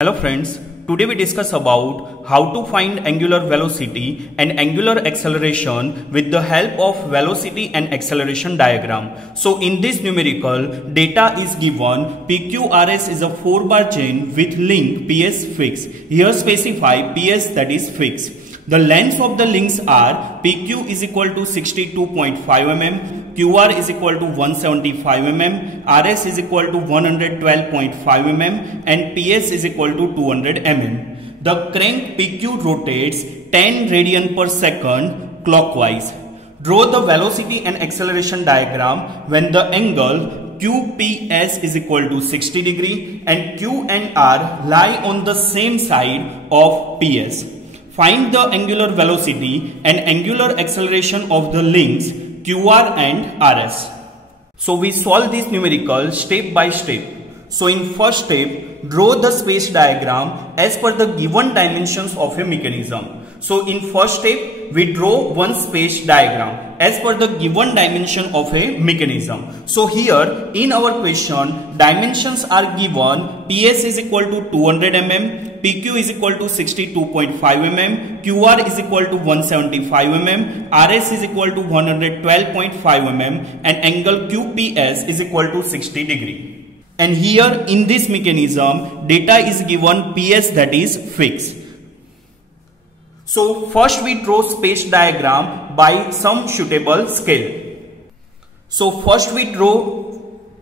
Hello friends, today we discuss about how to find angular velocity and angular acceleration with the help of velocity and acceleration diagram. So in this numerical, data is given PQRS is a 4-bar chain with link PS fixed. Here specify PS that is fixed. The lengths of the links are PQ is equal to 62.5 mm, QR is equal to 175 mm, RS is equal to 112.5 mm and PS is equal to 200 mm. The crank PQ rotates 10 radian per second clockwise. Draw the velocity and acceleration diagram when the angle QPS is equal to 60 degree and Q and R lie on the same side of PS. Find the angular velocity and angular acceleration of the links QR and RS. So we solve this numerical step by step. So in first step, draw the space diagram as per the given dimensions of a mechanism. So in first step, we draw one space diagram as per the given dimension of a mechanism. So here in our question, dimensions are given PS is equal to 200 mm, PQ is equal to 62.5 mm, QR is equal to 175 mm, RS is equal to 112.5 mm and angle QPS is equal to 60 degree. And here in this mechanism, data is given PS that is fixed. So first we draw space diagram by some suitable scale. So first we draw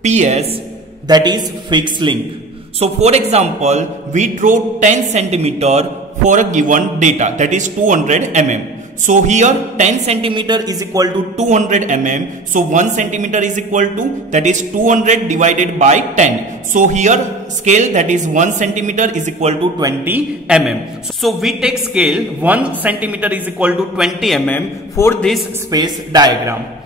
PS that is fixed link. So for example, we draw 10 centimeter for a given data that is 200 mm. So here 10 centimeter is equal to 200 mm. So 1 centimeter is equal to that is 200 divided by 10. So here scale that is 1 centimeter is equal to 20 mm. So we take scale 1 centimeter is equal to 20 mm for this space diagram.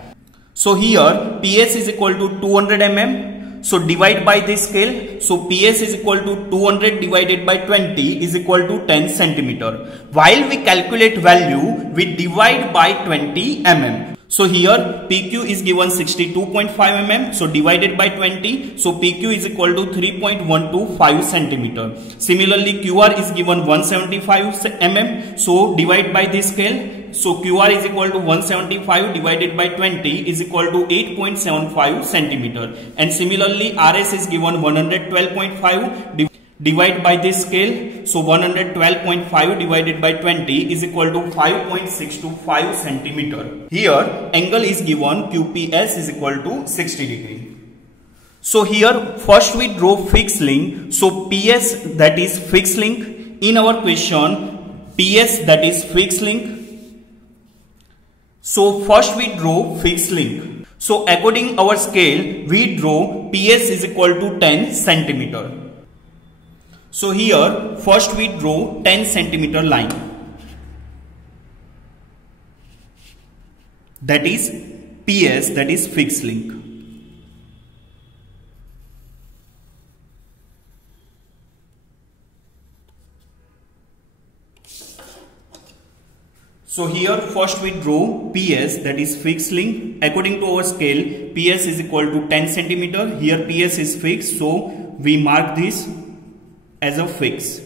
So here PS is equal to 200 mm. So divide by this scale. So PS is equal to 200 divided by 20 is equal to 10 centimeter. While we calculate value, we divide by 20 mm. So here PQ is given 62.5 mm. So divided by 20. So PQ is equal to 3.125 centimeter. Similarly QR is given 175 mm. So divide by this scale. So QR is equal to 175 divided by 20 is equal to 8.75 centimeter. And similarly RS is given 112.5 divide by this scale. So 112.5 divided by 20 is equal to 5.625 centimeter. Here angle is given QPS is equal to 60 degree. So here first we draw fixed link. So PS that is fixed link. In our question PS that is fixed link. So first we draw fixed link. So according our scale, we draw PS is equal to 10 centimeter. So here first we draw 10 centimeter line. That is PS that is fixed link. So here first we draw PS that is fixed link. According to our scale, PS is equal to 10 centimeter. Here PS is fixed. So we mark this as a fix.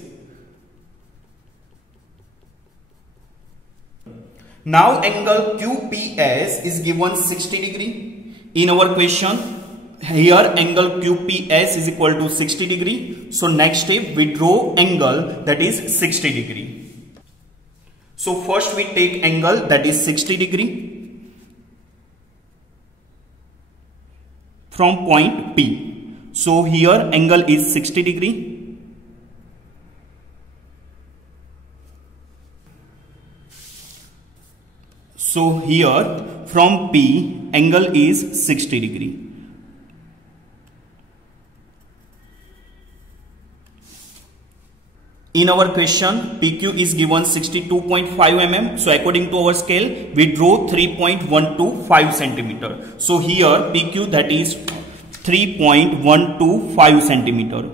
Now angle QPS is given 60 degree. In our question, here angle QPS is equal to 60 degree. So next step we draw angle that is 60 degree. So first we take angle that is 60 degree from point P. So here angle is 60 degree. So here from P angle is 60 degree. In our question, PQ is given 62.5 mm. So according to our scale, we draw 3.125 centimeter. So here PQ that is 3.125 centimeter.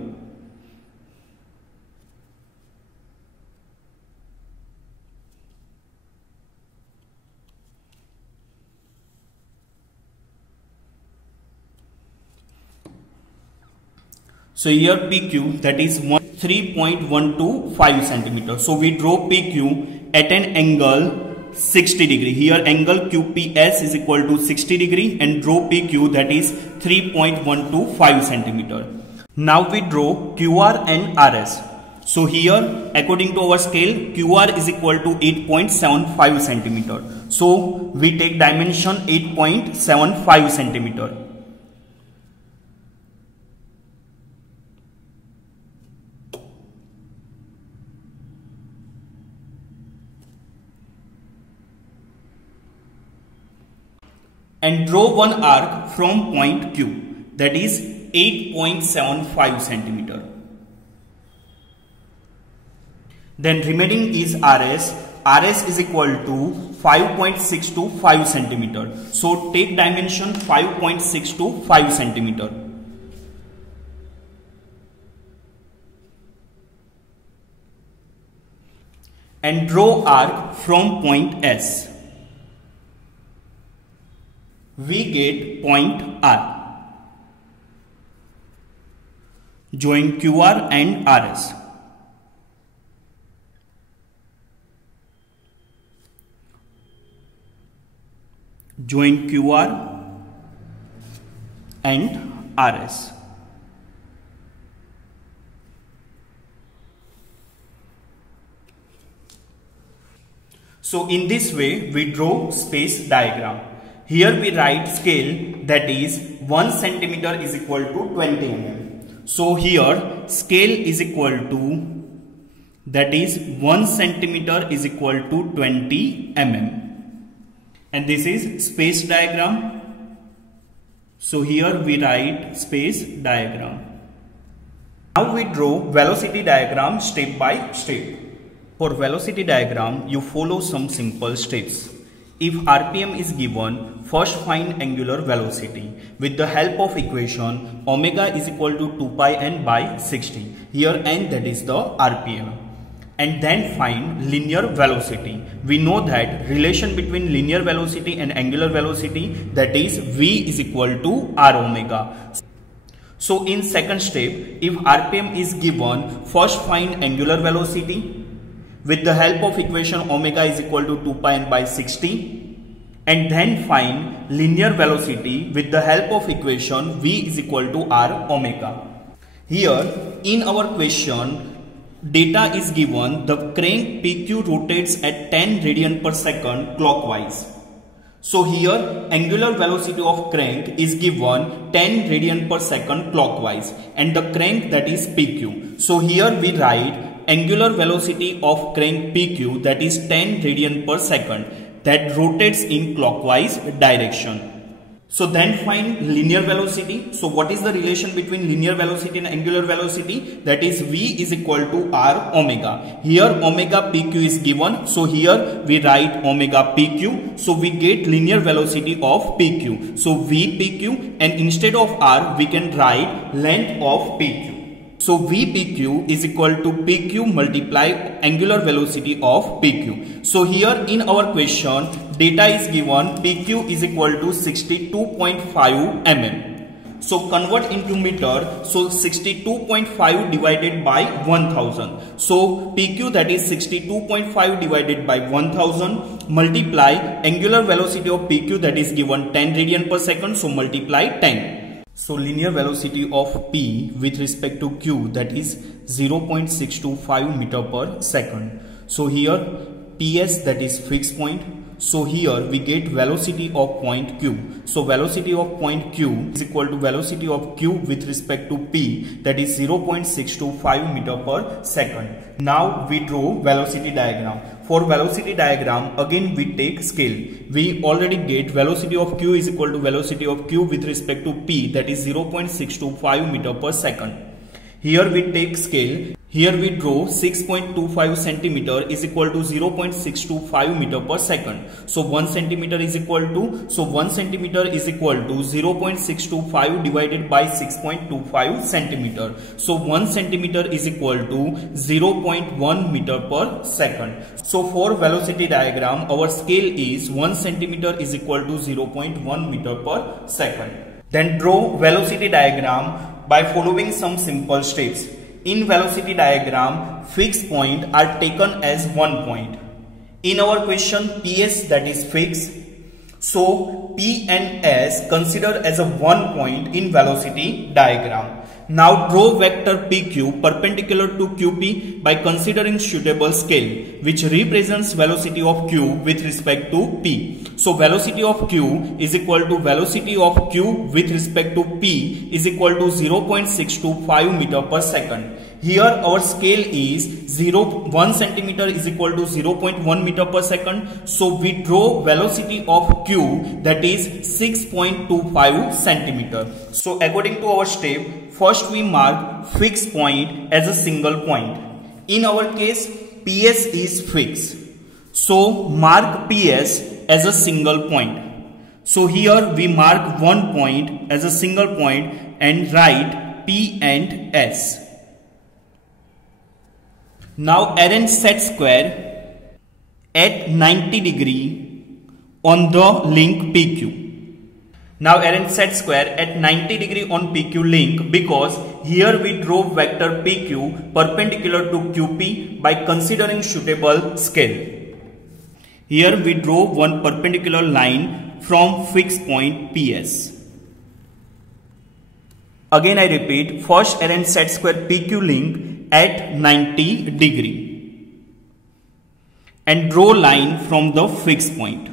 So here PQ that is 1. 3.125 centimeter. So we draw PQ at an angle 60 degree. Here angle QPS is equal to 60 degree and draw PQ, that is 3.125 centimeter. Now we draw QR and RS. So here according to our scale, QR is equal to 8.75 centimeter. So we take dimension 8.75 centimeter. And draw one arc from point Q, that is 8.75 centimeter. Then remaining is RS. RS is equal to 5.625 centimeter. So take dimension 5.625 centimeter. And draw arc from point S. We get point R. Join QR and RS. Join QR and RS. So in this way we draw space diagram. Here we write scale, that is 1 centimeter is equal to 20 mm. So here scale is equal to, that is 1 centimeter is equal to 20 mm. And this is space diagram. So here we write space diagram. Now we draw velocity diagram step by step. For velocity diagram, you follow some simple steps. If RPM is given, first find angular velocity. With the help of equation, omega is equal to 2 pi n by 60. Here n, that is the RPM. And then find linear velocity. We know that relation between linear velocity and angular velocity, that is V is equal to R omega. So in second step, if RPM is given, first find angular velocity. With the help of equation, omega is equal to 2 pi n by 60. And then find linear velocity. With the help of equation, V is equal to R omega. Here in our question, data is given, the crank PQ rotates at 10 radian per second clockwise. So here angular velocity of crank is given 10 radian per second clockwise and the crank, that is PQ. So here we write angular velocity of crank PQ, that is 10 radian per second, that rotates in clockwise direction. So then find linear velocity. So what is the relation between linear velocity and angular velocity? That is V is equal to R omega. Here omega PQ is given. So here we write omega PQ. So we get linear velocity of PQ. So V PQ, and instead of R we can write length of PQ. So VPQ is equal to PQ multiply angular velocity of PQ. So here in our question, data is given PQ is equal to 62.5 mm. So convert into meter. So 62.5 divided by 1000. So PQ, that is 62.5 divided by 1000, multiply angular velocity of PQ, that is given 10 radian per second. So multiply 10. So linear velocity of P with respect to Q, that is 0.625 meter per second. So here PS, that is fixed point. So here we get velocity of point Q. So velocity of point Q is equal to velocity of Q with respect to P, that is 0.625 meter per second. Now we draw velocity diagram. For velocity diagram, again we take scale. We already get velocity of Q is equal to velocity of Q with respect to P, that is 0.625 meter per second. Here we take scale. Here we draw 6.25 centimeter is equal to 0.625 meter per second. So 1 centimeter is equal to, so 1 centimeter is equal to 0.625 divided by 6.25 centimeter. So 1 centimeter is equal to 0.1 meter per second. So for velocity diagram, our scale is 1 centimeter is equal to 0.1 meter per second. Then draw velocity diagram by following some simple steps. in velocity diagram, fixed point are taken as 1 point. In our question, PS that is fixed. So P and S considered as a 1 point in velocity diagram. Now draw vector PQ perpendicular to QP by considering suitable scale which represents velocity of Q with respect to P. So velocity of Q is equal to velocity of Q with respect to P is equal to 0.625 meter per second. Here our scale is 1 centimeter is equal to 0.1 meter per second. So we draw velocity of Q that is 6.25 centimeter. So according to our step, first we mark fixed point as a single point. In our case, PS is fixed. So mark PS as a single point. So here we mark 1 point as a single point and write P and S. Now arrange set square at 90 degree on the link PQ. Now arrange set square at 90 degree on PQ link because here we draw vector PQ perpendicular to QP by considering suitable scale. Here we draw one perpendicular line from fixed point PS. Again I repeat, first arrange set square PQ link at 90 degree and draw line from the fixed point.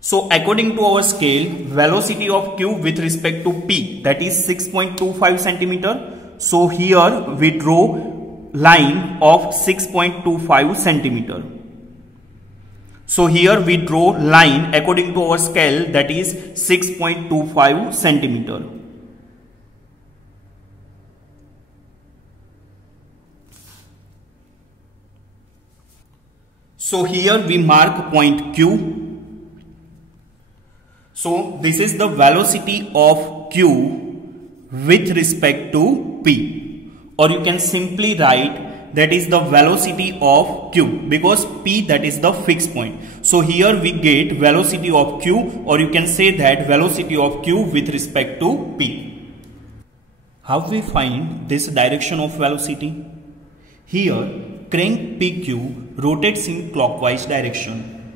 So according to our scale, velocity of Q with respect to P that is 6.25 centimeter. So here we draw line of 6.25 centimeter. So here we draw line according to our scale that is 6.25 centimeter. So here we mark point Q. So this is the velocity of Q with respect to P, or you can simply write that is the velocity of Q because P that is the fixed point. So here we get velocity of Q, or you can say that velocity of Q with respect to P. How we find this direction of velocity? Here crank PQ rotates in clockwise direction,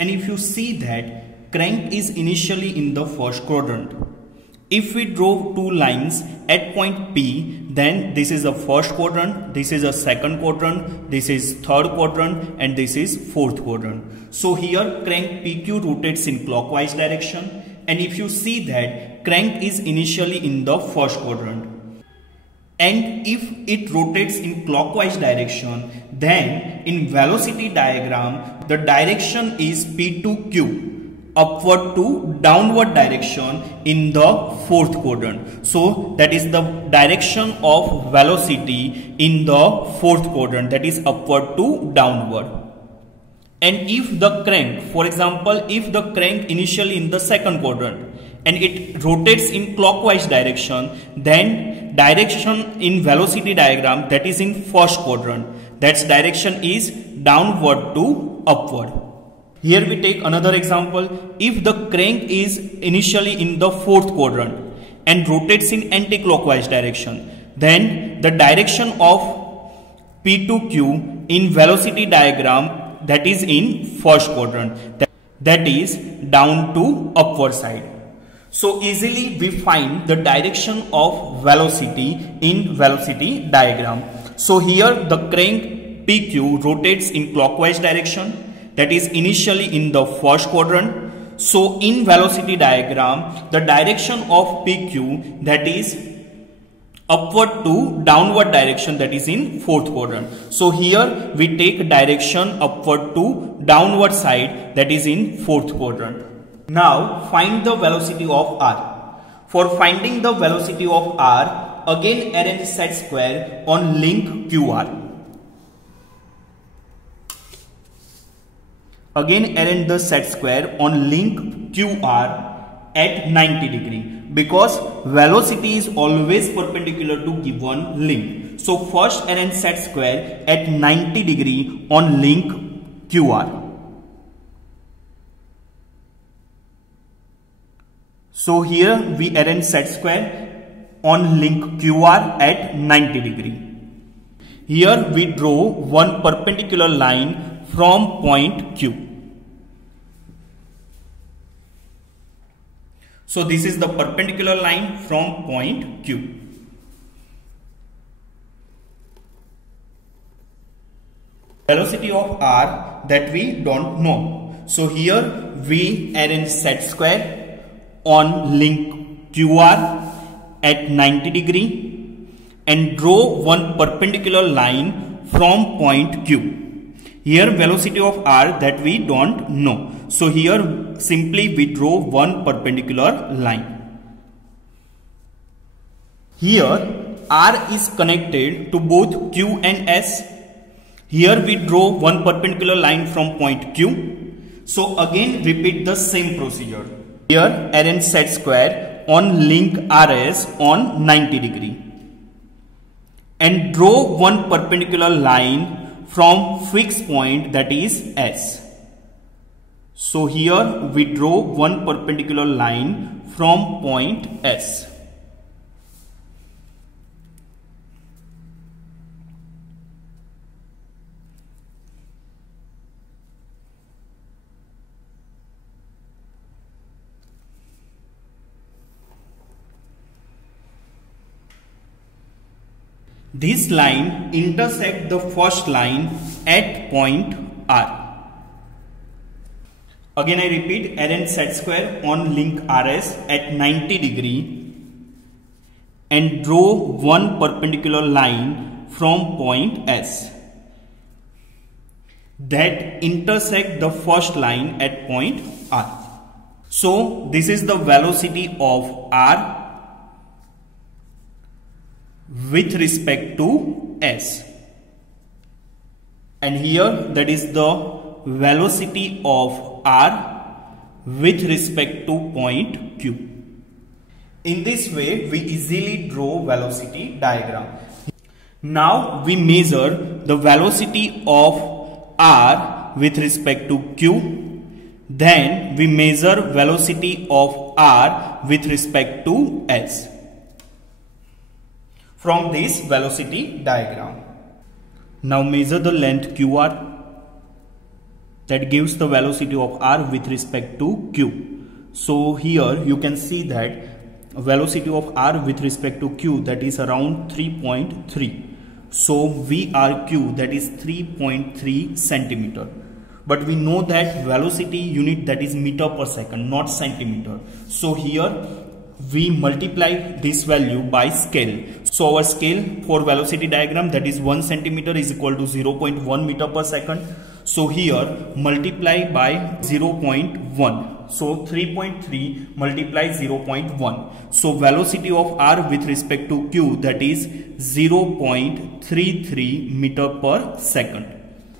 and if you see that crank is initially in the first quadrant. If we draw two lines at point P, then this is the first quadrant, this is a second quadrant, this is third quadrant, and this is fourth quadrant. So here crank PQ rotates in clockwise direction, and if you see that crank is initially in the first quadrant, and if it rotates in clockwise direction, then in velocity diagram the direction is P to Q, upward to downward direction in the fourth quadrant. So that is the direction of velocity in the fourth quadrant, that is upward to downward. And if the crank, for example, if the crank initially in the second quadrant and it rotates in clockwise direction, then direction in velocity diagram that is in first quadrant, that's direction is downward to upward. Here we take another example. If the crank is initially in the fourth quadrant and rotates in anti-clockwise direction, then the direction of P to Q in velocity diagram that is in first quadrant, that is down to upward side. So easily we find the direction of velocity in velocity diagram. So here the crank PQ rotates in clockwise direction, that is initially in the first quadrant. So in velocity diagram the direction of PQ that is upward to downward direction, that is in fourth quadrant. So here we take direction upward to downward side, that is in fourth quadrant. Now find the velocity of R. For finding the velocity of R, again arrange set square on link QR. Again arrange the set square on link QR at 90 degree because velocity is always perpendicular to given link. So first arrange set square at 90 degree on link QR. So here we arrange set square on link QR at 90 degree. Here we draw one perpendicular line from point Q. So this is the perpendicular line from point Q. Velocity of R that we don't know. So here we arrange set square on link QR at 90 degree and draw one perpendicular line from point Q. Here velocity of R that we don't know. So here simply we draw one perpendicular line. Here R is connected to both Q and S. Here we draw one perpendicular line from point Q. So again repeat the same procedure. Here arrange set square on link RS on 90 degree and draw one perpendicular line from fixed point, that is S. So here we draw one perpendicular line from point S. This line intersects the first line at point R. Again I repeat, arrange set square on link RS at 90 degree and draw one perpendicular line from point S that intersect the first line at point R. So this is the velocity of R with respect to S, and here that is the velocity of R with respect to point Q. In this way we easily draw velocity diagram. Now we measure the velocity of R with respect to Q, then we measure velocity of R with respect to S from this velocity diagram. Now measure the length QR, that gives the velocity of R with respect to Q. So here you can see that velocity of R with respect to Q, that is around 3.3. So VRQ, that is 3.3 centimeter. But we know that velocity unit, that is meter per second, not centimeter. So here we multiply this value by scale. So our scale for velocity diagram, that is 1 centimeter is equal to 0.1 meter per second. So here multiply by 0.1. So 3.3 multiply 0.1. So velocity of R with respect to Q, that is 0.33 meter per second.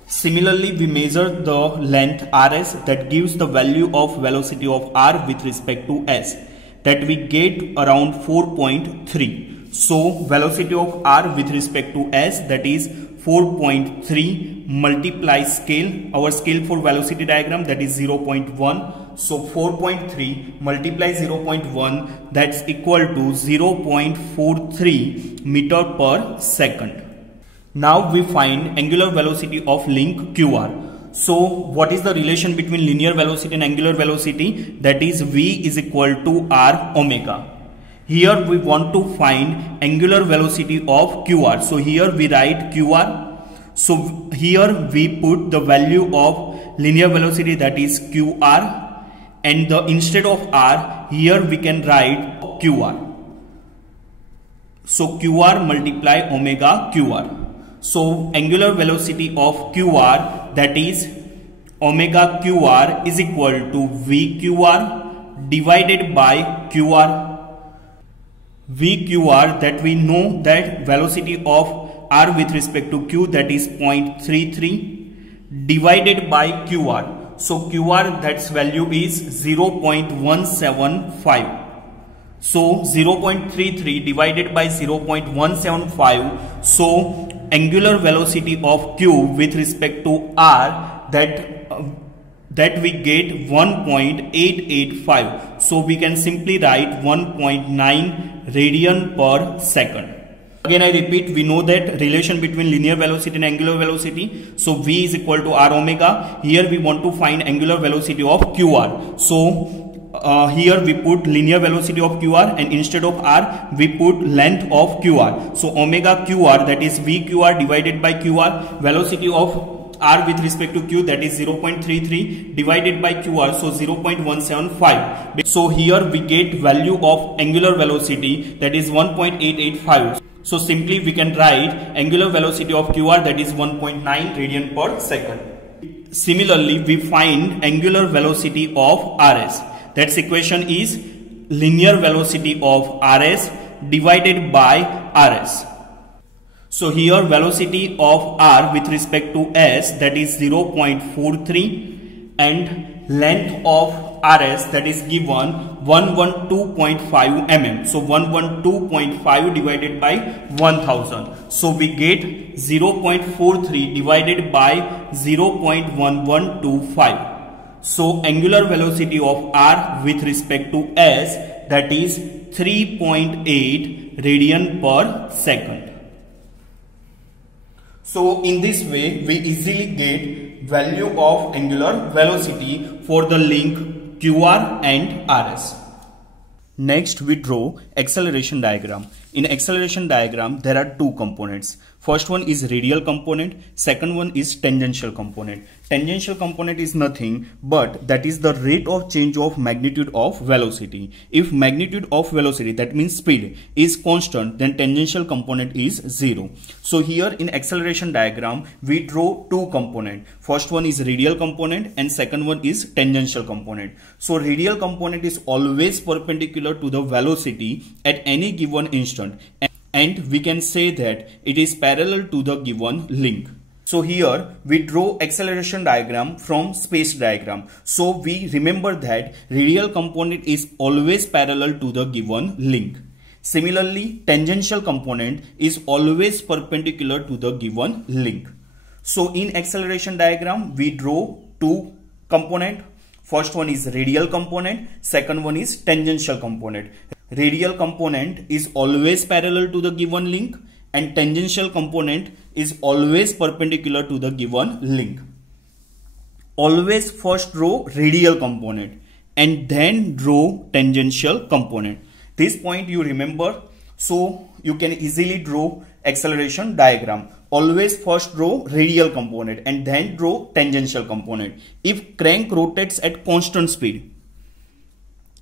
Similarly, we measure the length RS, that gives the value of velocity of R with respect to S, that we get around 4.3. So velocity of R with respect to S, that is 4.3 multiply scale, our scale for velocity diagram, that is 0.1. So 4.3 multiply 0.1, that's equal to 0.43 meter per second. Now we find angular velocity of link QR. So what is the relation between linear velocity and angular velocity? That is V is equal to R omega. Here we want to find angular velocity of QR. So here we write QR. So here we put the value of linear velocity, that is QR, and instead of R here we can write QR. So QR multiply omega QR. So angular velocity of QR, that is omega QR, is equal to VQR divided by QR. VQR, that we know that velocity of R with respect to Q, that is 0.33 divided by QR. So QR, that's value is 0.175. So 0.33 divided by 0.175. So angular velocity of Q with respect to R, that we get 1.885. So we can simply write 1.9 radian per second. Again I repeat, we know that relation between linear velocity and angular velocity. So v is equal to r omega. Here we want to find angular velocity of qr. So here we put linear velocity of qr, and instead of r we put length of qr. So omega qr, that is v qr divided by qr, velocity of r with respect to q, that is 0.33 divided by qr, so 0.175. So here we get value of angular velocity, that is 1.885. So simply we can write angular velocity of qr, that is 1.9 radian per second. Similarly, we find angular velocity of rs. That equation is linear velocity of rs divided by rs. So here velocity of r with respect to s, that is 0.43, and length of rs, that is given 112.5 mm. So 112.5 divided by 1000. So we get 0.43 divided by 0.1125. So angular velocity of r with respect to s, that is 3.8 radian per second. So in this way we easily get value of angular velocity for the link qr and rs. Next we draw acceleration diagram. In acceleration diagram there are two components. First one is radial component, second one is tangential component. Tangential component is nothing but that is the rate of change of magnitude of velocity. If magnitude of velocity, that means speed, is constant, then tangential component is 0. So here in acceleration diagram we draw two components. First one is radial component and second one is tangential component. So radial component is always perpendicular to the velocity at any given instant, and we can say that it is parallel to the given link. So here we draw acceleration diagram from space diagram. So we remember that radial component is always parallel to the given link. Similarly, tangential component is always perpendicular to the given link. So in acceleration diagram we draw two components. First one is radial component, second one is tangential component. Radial component is always parallel to the given link, and tangential component is always perpendicular to the given link. Always first draw radial component and then draw tangential component. This point you remember, so you can easily draw acceleration diagram. Always first draw radial component and then draw tangential component. If crank rotates at constant speed,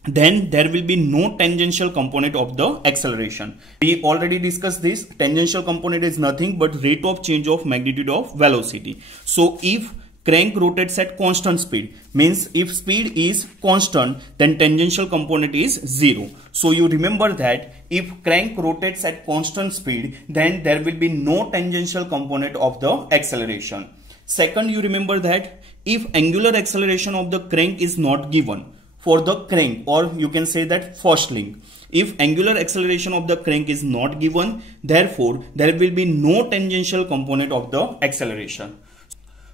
then there will be no tangential component of the acceleration. We already discussed this. Tangential component is nothing but rate of change of magnitude of velocity. So if crank rotates at constant speed, means if speed is constant, then tangential component is 0. So you remember that if crank rotates at constant speed, then there will be no tangential component of the acceleration. Second, you remember that if angular acceleration of the crank is not given for the crank, or you can say that first link, if angular acceleration of the crank is not given, therefore there will be no tangential component of the acceleration.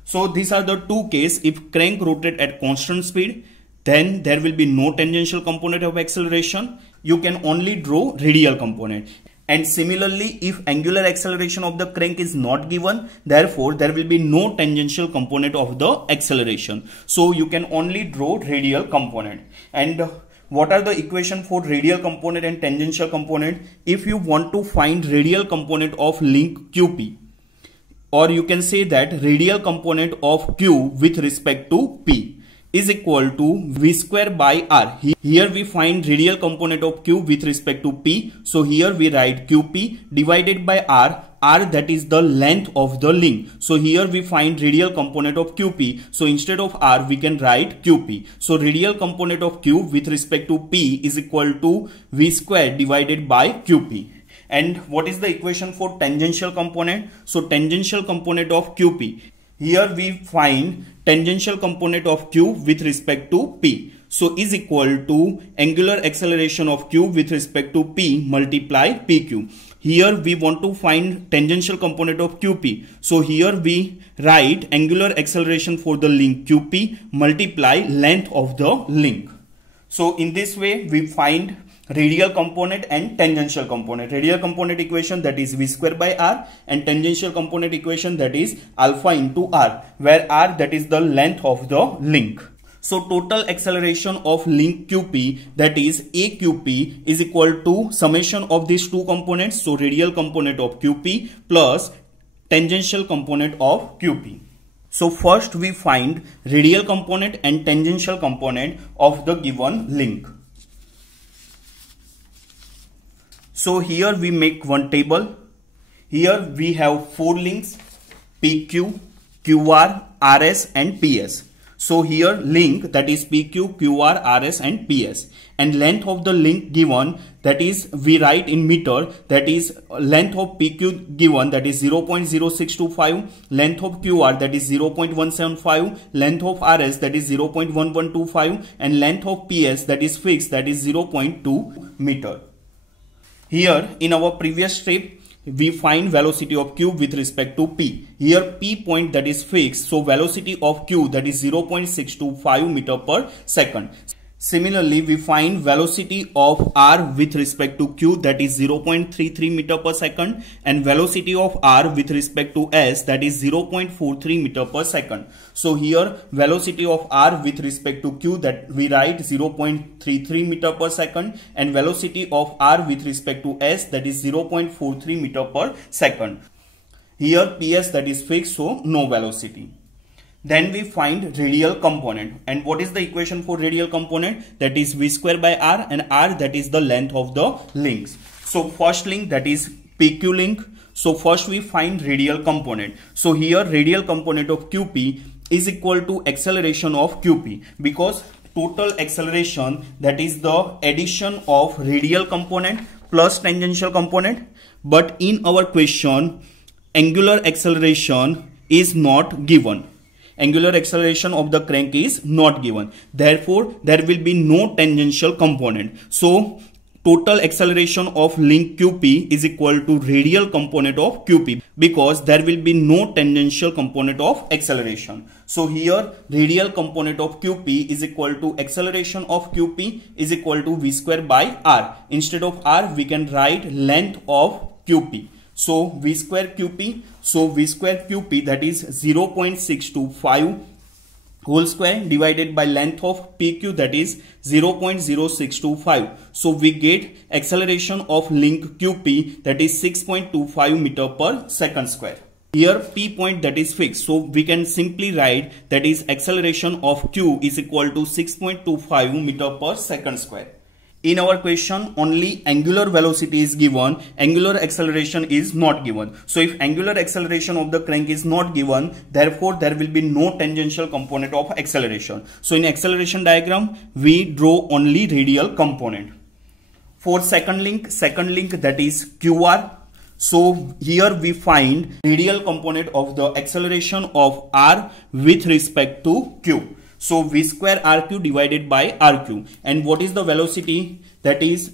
So these are the two cases. If crank rotate at constant speed, then there will be no tangential component of acceleration. You can only draw radial component. And similarly, if angular acceleration of the crank is not given, therefore there will be no tangential component of the acceleration. So you can only draw radial component. And what are the equation for radial component and tangential component? If you want to find radial component of link QP, or you can say that radial component of Q with respect to P, is equal to V square by R. Here we find radial component of Q with respect to P. So here we write QP divided by R. R, that is the length of the link. So here we find radial component of QP. So instead of R we can write QP. So radial component of Q with respect to P is equal to V square divided by QP. And what is the equation for tangential component? So tangential component of QP. Here we find tangential component of Q with respect to P. So is equal to angular acceleration of Q with respect to P multiply PQ. Here we want to find tangential component of QP. So here we write angular acceleration for the link QP multiply length of the link. So in this way we find radial component and tangential component. Radial component equation, that is v square by r, and tangential component equation, that is alpha into r, where r, that is the length of the link. So total acceleration of link QP, that is AQP, is equal to summation of these two components. So radial component of QP plus tangential component of QP. So first we find radial component and tangential component of the given link. So here we make one table. Here we have four links: PQ, QR, RS and PS. So here link, that is PQ, QR, RS and PS, and length of the link given, that is we write in meter, that is length of PQ given, that is 0.0625, length of QR, that is 0.175, length of RS, that is 0.1125, and length of PS, that is fixed, that is 0.2 meter. Here in our previous step we find velocity of Q with respect to P. Here P point, that is fixed, so velocity of Q, that is 0.625 meter per second. Similarly, we find velocity of R with respect to Q, that is 0.33 meter per second, and velocity of R with respect to S, that is 0.43 meter per second. So here velocity of R with respect to Q, that we write 0.33 meter per second, and velocity of R with respect to S, that is 0.43 meter per second. Here PS, that is fixed, so no velocity. Then we find radial component, and what is the equation for radial component? That is v square by r, and r, that is the length of the links. So first link, that is PQ link. So first we find radial component. So here radial component of QP is equal to acceleration of QP, because total acceleration, that is the addition of radial component plus tangential component. But in our question, angular acceleration is not given. Angular acceleration of the crank is not given. Therefore, there will be no tangential component. So, total acceleration of link QP is equal to radial component of QP, because there will be no tangential component of acceleration. So, here radial component of QP is equal to acceleration of QP is equal to v square by r. Instead of r, we can write length of QP. So v square QP, so v square QP, that is 0.625 whole square divided by length of PQ, that is 0.0625. So we get acceleration of link QP, that is 6.25 meter per second square. Here P point, that is fixed, so we can simply write, that is acceleration of Q is equal to 6.25 meter per second square. In our question, only angular velocity is given, angular acceleration is not given. So if angular acceleration of the crank is not given, therefore there will be no tangential component of acceleration. So in acceleration diagram, we draw only radial component. For second link, that is QR. So here we find radial component of the acceleration of R with respect to Q. So v square RQ divided by RQ, and what is the velocity? That is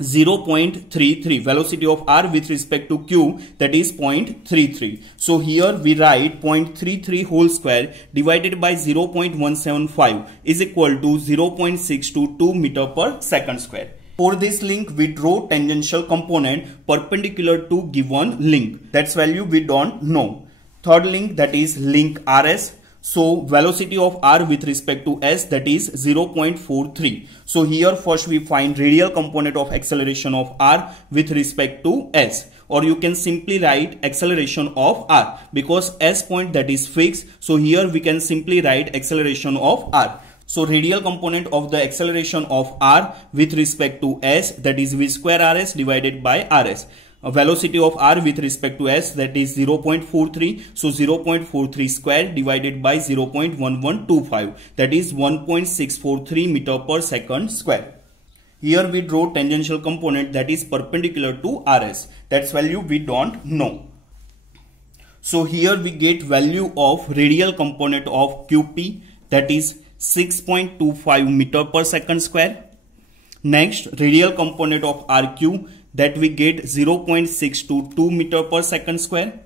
0.33. Velocity of R with respect to Q, that is 0.33. So here we write 0.33 whole square divided by 0.175 is equal to 0.622 meter per second square. For this link, we draw tangential component perpendicular to given link. That's value we don't know. Third link, that is link RS. So velocity of R with respect to S, that is 0.43. So here first we find radial component of acceleration of R with respect to S, or you can simply write acceleration of R, because S point, that is fixed. So here we can simply write acceleration of R. So radial component of the acceleration of R with respect to S, that is v square RS divided by RS. Velocity of R with respect to S, that is 0.43. So 0.43 square divided by 0.1125, that is 1.643 meter per second square. Here we draw tangential component that is perpendicular to RS. That's value we don't know. So here we get value of radial component of QP, that is 6.25 meter per second square. Next, radial component of RQ, that we get 0.622 meter per second square,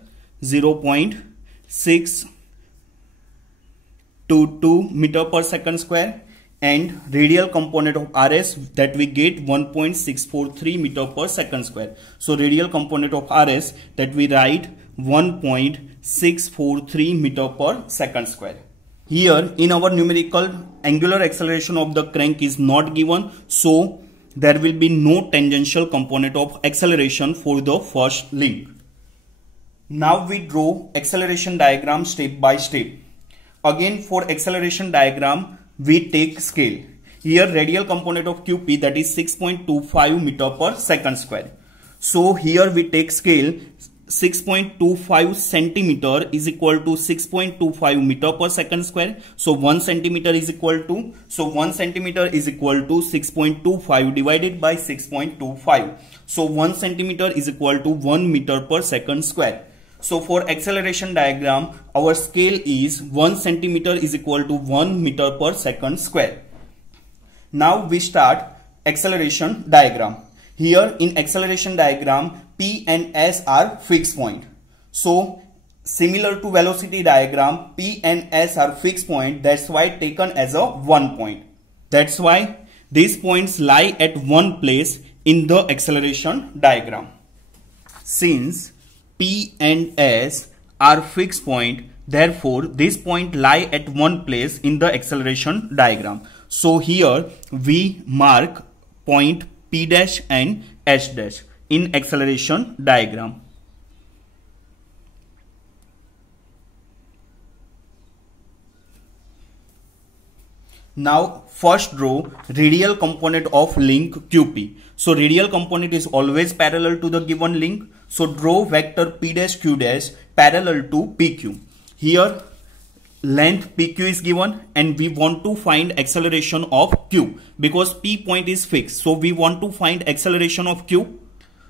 0.622 meter per second square. and radial component of RS that we get 1.643 meter per second square. So radial component of RS that we write 1.643 meter per second square. Here in our numerical, angular acceleration of the crank is not given, so there will be no tangential component of acceleration for the first link. Now we draw acceleration diagram step by step. Again, for acceleration diagram we take scale. Here radial component of QP, that is 6.25 meter per second square. So here we take scale. 6.25 centimeter is equal to 6.25 meter per second square. So 1 centimeter is equal to 6.25 divided by 6.25. So 1 centimeter is equal to 1 meter per second square. So for acceleration diagram, our scale is 1 centimeter is equal to 1 meter per second square. Now we start acceleration diagram. Here in acceleration diagram, P and S are fixed point. So similar to velocity diagram, P and S are fixed point. That's why taken as a one point. That's why these points lie at one place in the acceleration diagram. Since P and S are fixed point, therefore this point lie at one place in the acceleration diagram. So here we mark point P dash and S dash in acceleration diagram. Now first draw radial component of link QP. So radial component is always parallel to the given link. So draw vector P dash Q dash parallel to PQ. Here length PQ is given and we want to find acceleration of Q because P point is fixed. So we want to find acceleration of Q.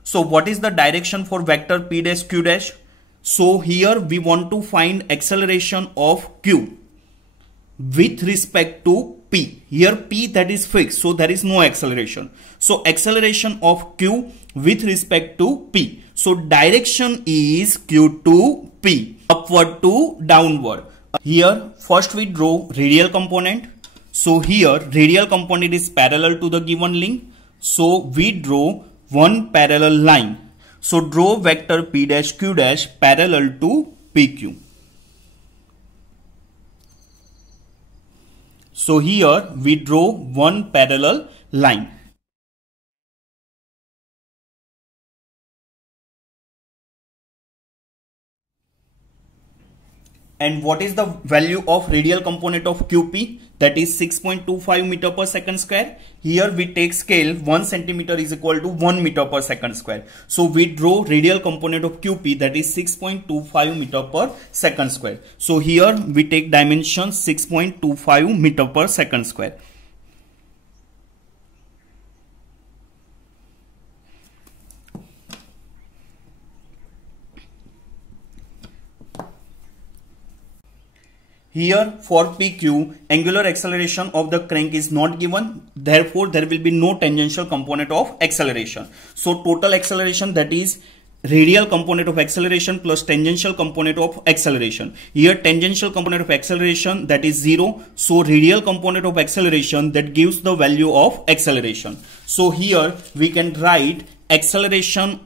So what is the direction for vector P dash Q dash? So here we want to find acceleration of Q with respect to P. Here P that is fixed, so there is no acceleration. So acceleration of Q with respect to P. So direction is Q to P, upward to downward. Here first we draw radial component. So here radial component is parallel to the given link. So we draw one parallel line. So draw vector P dash Q dash parallel to PQ. So here we draw one parallel line. And what is the value of radial component of QP? That is 6.25 meter per second square. Here we take scale 1 centimeter is equal to 1 meter per second square. So we draw radial component of QP, that is 6.25 meter per second square. So here we take dimension 6.25 meter per second square. Here for PQ, angular acceleration of the crank is not given. Therefore, there will be no tangential component of acceleration. So total acceleration, that is radial component of acceleration plus tangential component of acceleration. Here tangential component of acceleration, that is 0. So radial component of acceleration, that gives the value of acceleration. So here we can write acceleration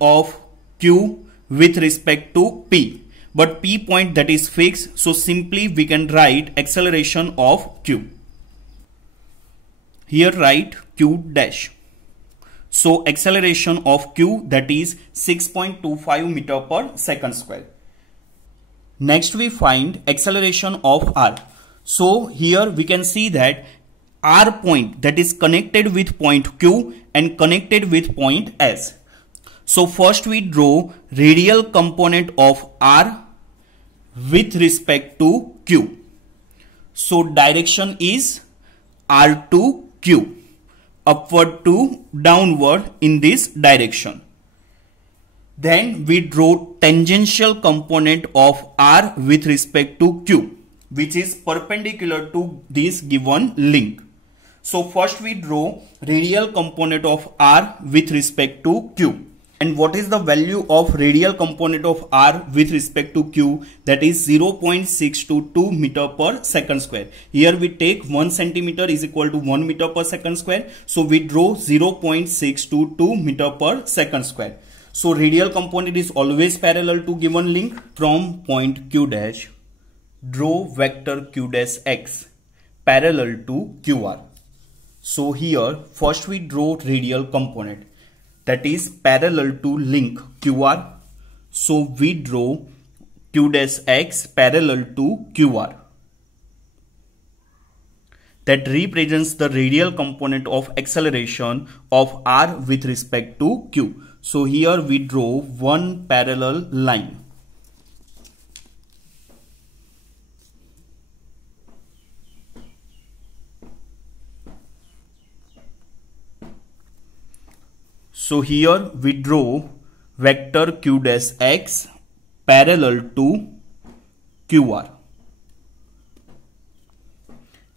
of Q with respect to P. But P point that is fixed, so simply we can write acceleration of Q. Here write Q dash. So acceleration of Q, that is 6.25 meter per second square. Next we find acceleration of R. So here we can see that R point that is connected with point Q and connected with point S. So first we draw radial component of R with respect to Q. So direction is R to Q, upward to downward in this direction. Then we draw tangential component of R with respect to Q, which is perpendicular to this given link. So first we draw radial component of R with respect to Q. And what is the value of radial component of r with respect to q? That is 0.622 meter per second square. Here we take 1 centimeter is equal to 1 meter per second square. So we draw 0.622 meter per second square. So radial component is always parallel to given link. From point q dash, draw vector q dash x parallel to qr. So here first we draw radial component, that is parallel to link QR. So we draw q dash x parallel to QR. That represents the radial component of acceleration of r with respect to q. So here we draw one parallel line. So here we draw vector q dash x parallel to QR.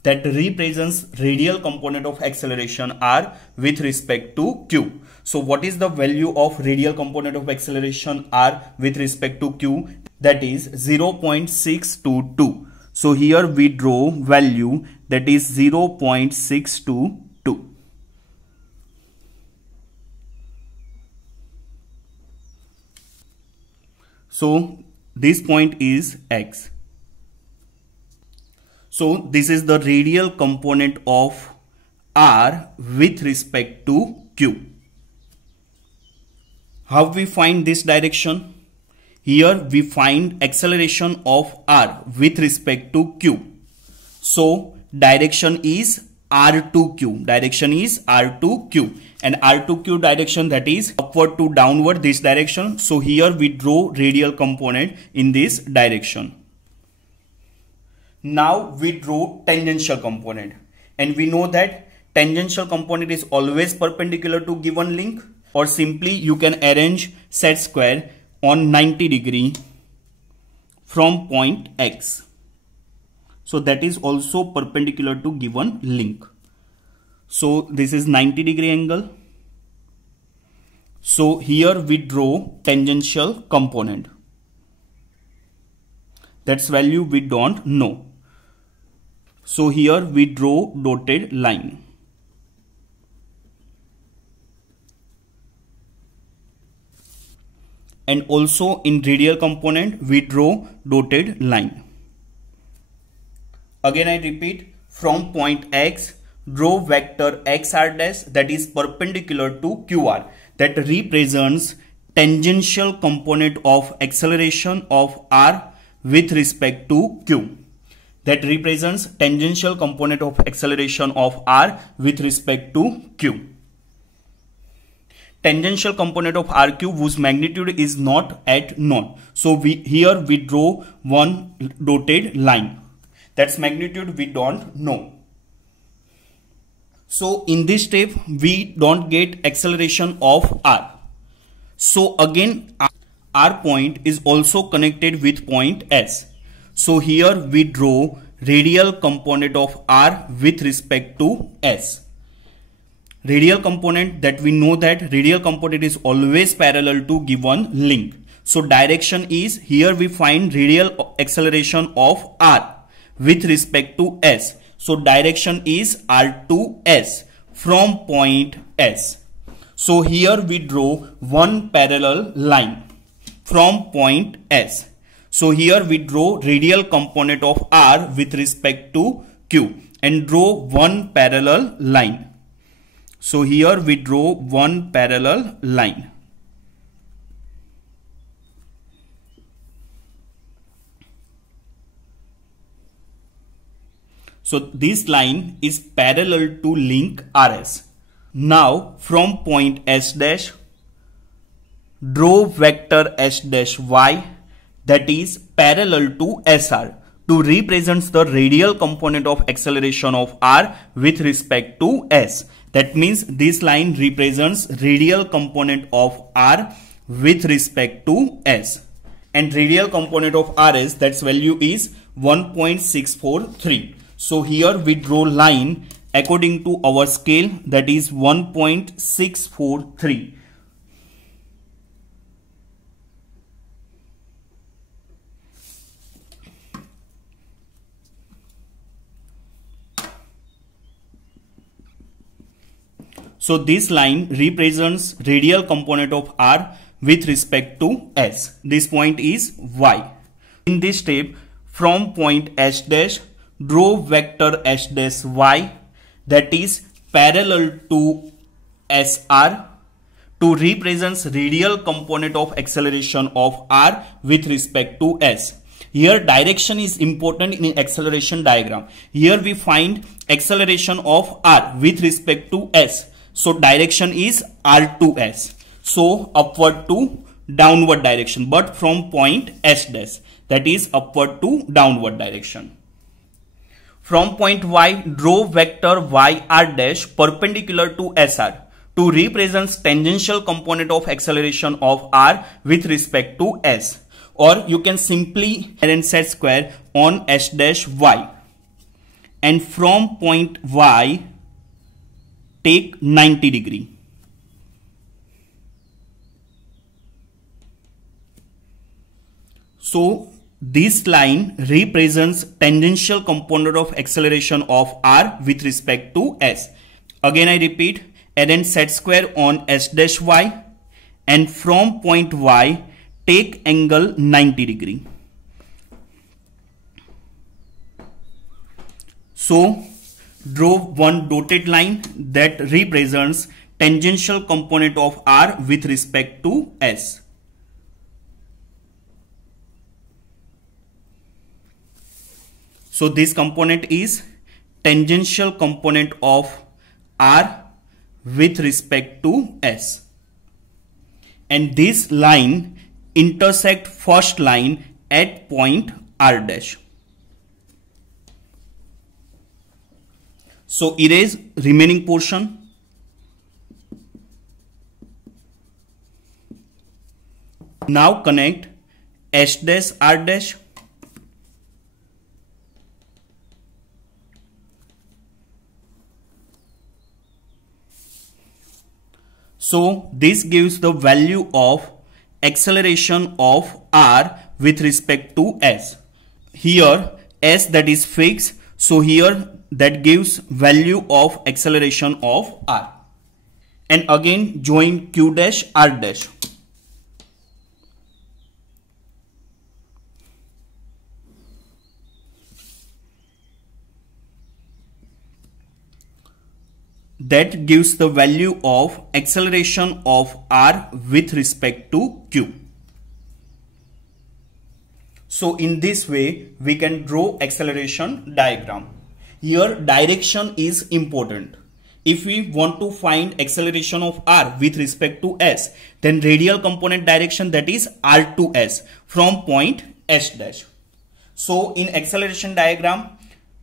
That represents radial component of acceleration r with respect to q. So what is the value of radial component of acceleration r with respect to q? That is 0.622. So here we draw value, that is 0.622. So this point is x. So this is the radial component of r with respect to q. How we find this direction? Here we find acceleration of r with respect to q. So direction is r to q. Direction is r to q. And r to q direction, that is upward to downward, this direction. So here we draw radial component in this direction. Now we draw tangential component, and we know that tangential component is always perpendicular to given link, or simply you can arrange set square on 90 degree from point x. So that is also perpendicular to given link. So this is 90 degree angle. So here we draw tangential component. That's value we don't know. So here we draw dotted line. And also in radial component we draw dotted line. Again I repeat, from point x, draw vector xr dash that is perpendicular to qr, that represents tangential component of acceleration of r with respect to q. That represents tangential component of acceleration of r with respect to q. Tangential component of rq whose magnitude is not at known. So here we draw one dotted line. That's magnitude we don't know. So in this step we don't get acceleration of r. So again r point is also connected with point s. So here we draw radial component of r with respect to s. Radial component, that we know that radial component is always parallel to given link. So direction is, here we find radial acceleration of r with respect to s. So direction is r to s from point s. So here we draw one parallel line from point s. So here we draw radial component of r with respect to q and draw one parallel line. So here we draw one parallel line. So this line is parallel to link RS. Now from point S dash, draw vector S dash y that is parallel to SR to represent the radial component of acceleration of R with respect to S. That means this line represents radial component of R with respect to S. And radial component of RS, that's value is 1.643. So here we draw line according to our scale, that is 1.643. So this line represents radial component of r with respect to s. This point is y. In this step, from point s dash, draw vector s dash y that is parallel to sr to represent radial component of acceleration of r with respect to s. Here direction is important in acceleration diagram. Here we find acceleration of r with respect to s. So direction is r to s. So upward to downward direction, but from point s dash, that is upward to downward direction. From point y, draw vector yr dash perpendicular to sr to represent tangential component of acceleration of r with respect to s. Or you can simply add and set square on s dash y. And from point y, take 90 degree. So this line represents tangential component of acceleration of r with respect to s. Again I repeat, add and set square on s dash y, and from point y take angle 90 degree. So draw one dotted line that represents tangential component of r with respect to s. So this component is tangential component of r with respect to s. And this line intersect first line at point r dash. So erase remaining portion. Now connect s dash r dash. So this gives the value of acceleration of r with respect to s. Here s that is fixed, so here that gives value of acceleration of r. And again join q dash r dash. That gives the value of acceleration of r with respect to q. So in this way we can draw acceleration diagram. Here direction is important. If we want to find acceleration of r with respect to s, then radial component direction, that is r to s, from point s dash. So in acceleration diagram,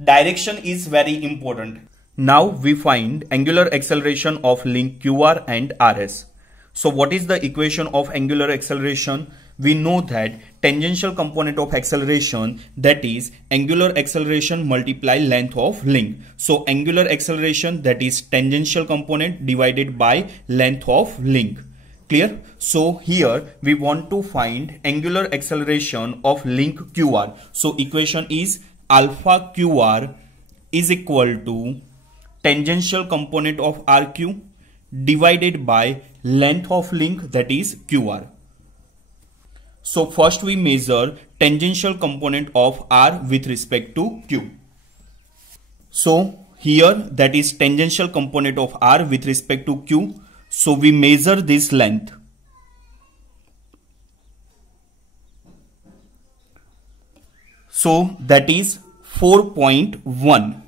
direction is very important. Now we find angular acceleration of link QR and RS. So what is the equation of angular acceleration? We know that tangential component of acceleration, that is angular acceleration multiply length of link. So angular acceleration, that is tangential component divided by length of link. Clear? So here we want to find angular acceleration of link QR. So equation is alpha QR is equal to tangential component of RQ divided by length of link, that is QR. So first we measure tangential component of R with respect to Q. So here that is tangential component of R with respect to Q. So we measure this length. So that is 4.1.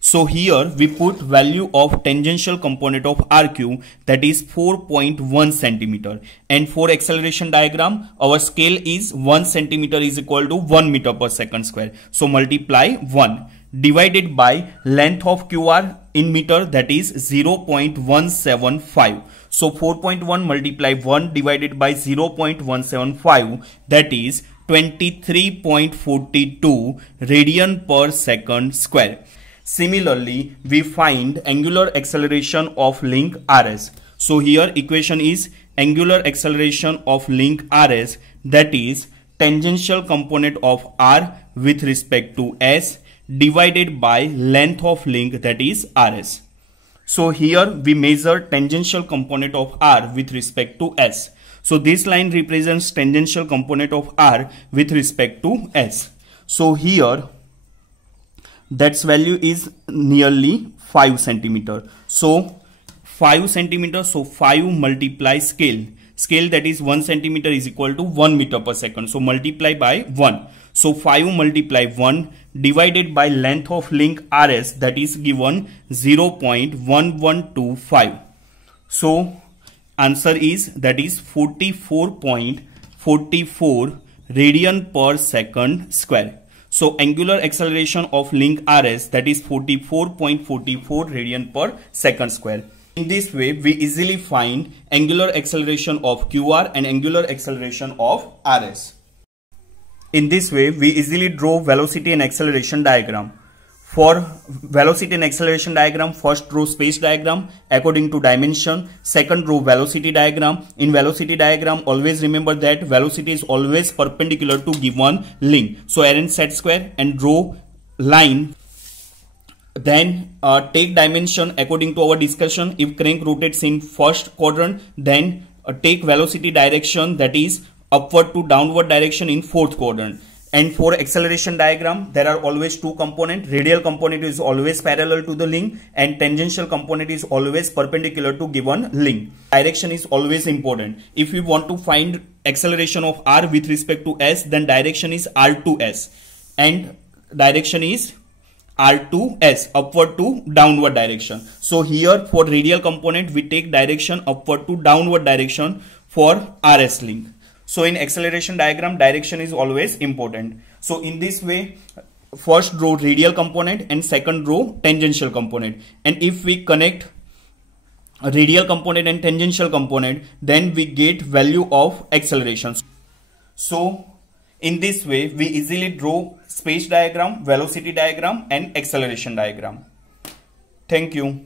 So here we put value of tangential component of RQ, that is 4.1 centimeter. And for acceleration diagram, our scale is 1 centimeter is equal to 1 meter per second square. So multiply 1 divided by length of QR in meter, that is 0.175. So 4.1 multiply 1 divided by 0.175, that is 23.42 radian per second square. Similarly, we find angular acceleration of link RS. So here equation is angular acceleration of link RS, that is tangential component of R with respect to S divided by length of link, that is RS. So here we measure tangential component of r with respect to s. So this line represents tangential component of r with respect to s. So here that's value is nearly 5 centimeter. So 5 centimeter, so 5 multiply scale that is 1 centimeter is equal to 1 meter per second. So multiply by 1. So 5 multiply 1 divided by length of link RS, that is given 0.1125. So answer is, that is 44.44 radian per second square. So angular acceleration of link RS, that is 44.44 radian per second square. In this way, we easily find angular acceleration of QR and angular acceleration of RS. In this way, we easily draw velocity and acceleration diagram. For velocity and acceleration diagram, first draw space diagram according to dimension. Second draw velocity diagram. In velocity diagram, always remember that velocity is always perpendicular to given link. So arrange set square and draw line. Then take dimension according to our discussion. If crank rotates in first quadrant, then take velocity direction, that is upward to downward direction, in fourth quadrant. And for acceleration diagram, there are always two components. Radial component is always parallel to the link and tangential component is always perpendicular to given link. Direction is always important. If we want to find acceleration of r with respect to s, then direction is r to s and direction is r to s, upward to downward direction. So here for radial component, we take direction upward to downward direction for RS link. So in acceleration diagram, direction is always important. So in this way, first draw radial component and second draw tangential component. And if we connect a radial component and tangential component, then we get value of acceleration. So in this way, we easily draw space diagram, velocity diagram and acceleration diagram. Thank you.